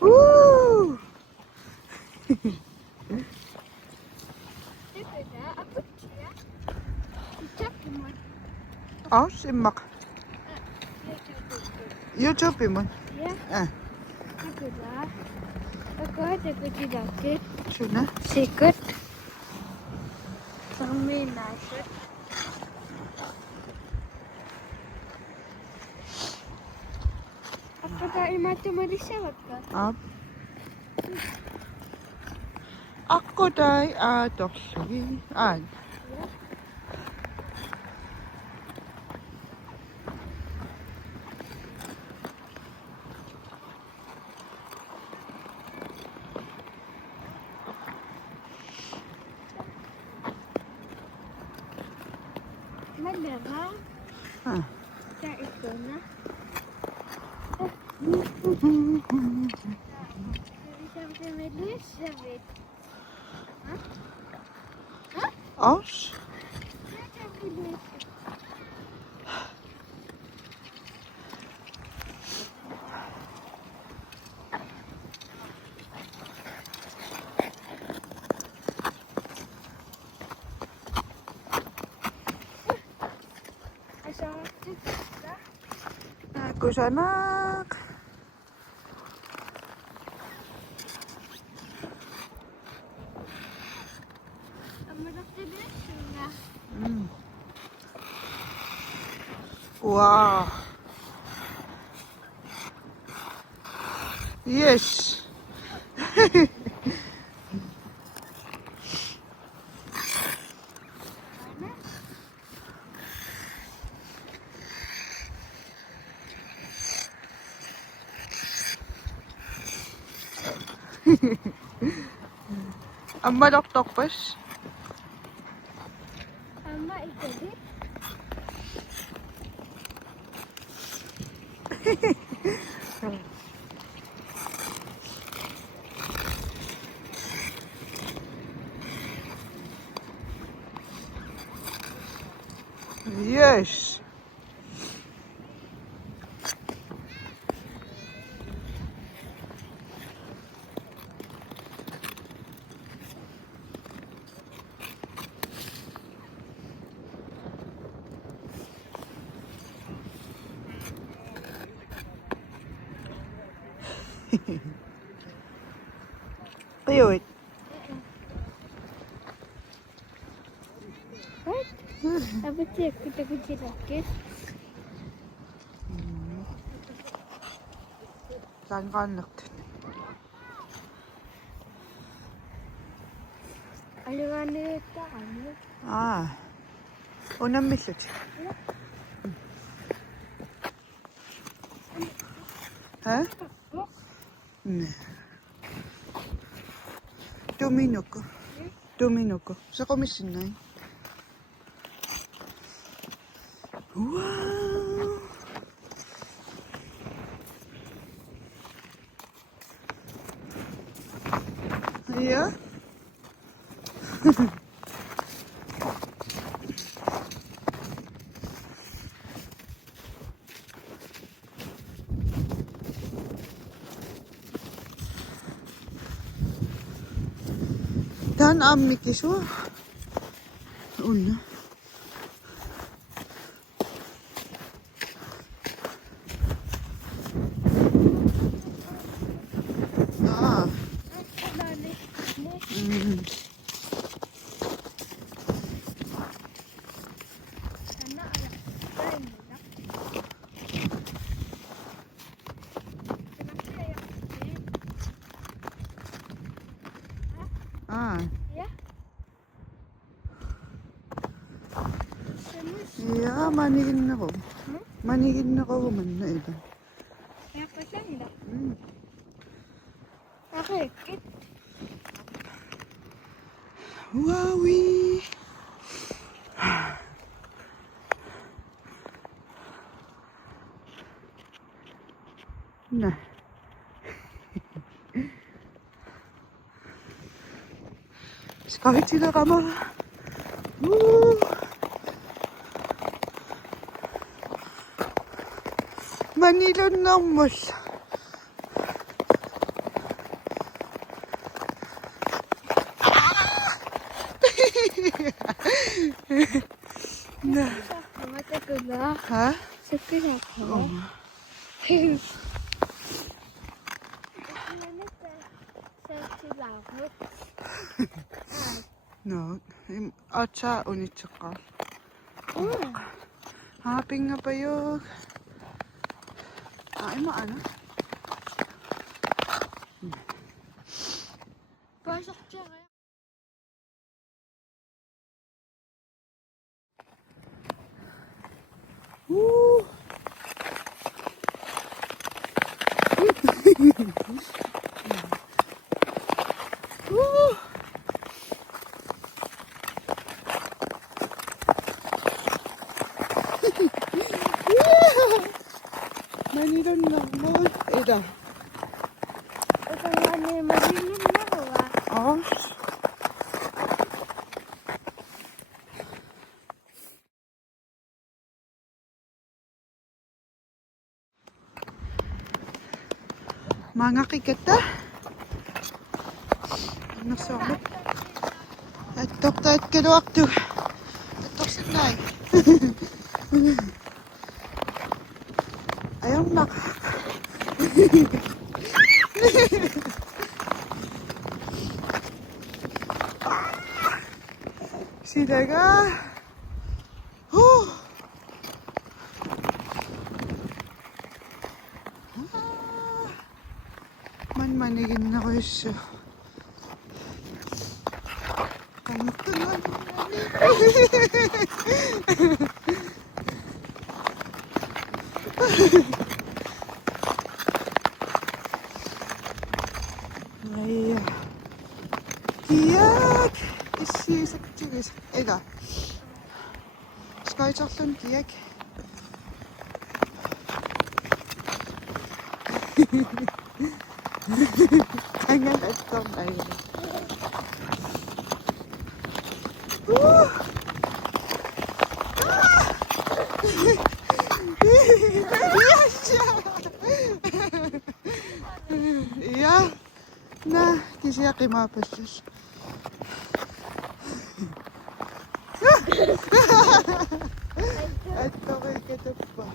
Woo! simmak. YouTube'imun. Aku ada kerja jaket. Şuna. Sikat. Sambil naik. Apakah mata Malaysia bakal? Up. Ako day adopsi. Mana bang? Ah. Tak itu na. Sampai Malaysia bet. Os. Aku sanak. Wow. Yes. Amma doktormuş. Ama itu Yes. Cute. what? Apa cek kita kerja jaket? Langkanlıktı. Aluan tak ada. Ona mesaj. He? Ne? Domino ko. Domino ko. Sa komisyon na Wow! Yeah? Dan ammik iso. Una. Ya? Ya, manigin ako. Manigin ako man na iba. Kaya pa siya nila. Nakikit. Wowie! Na. Kahit sila kama. Woo! Manila naman. Na. Matagal. Ha? Sakit ako. Oh. No. Acha unichaka. Haping nga pa yun. Ay, maano? Pasok siya kaya. Woo! Woo! Manila naman. Eda. Ito nga na malilim na ko ah. Oh. Mga kikita. Nagsomot. At doktor at kinuwakto. At sinay. Ayaw nak. Sila ka. Manigin na ko siya. Kanto na. Ay. Kiyak. Isi sakçı. Ega. Skoyçaklın kiyak. Jangan stop aja. Iya. Nah, kisiya kimapos. At okay ka pa.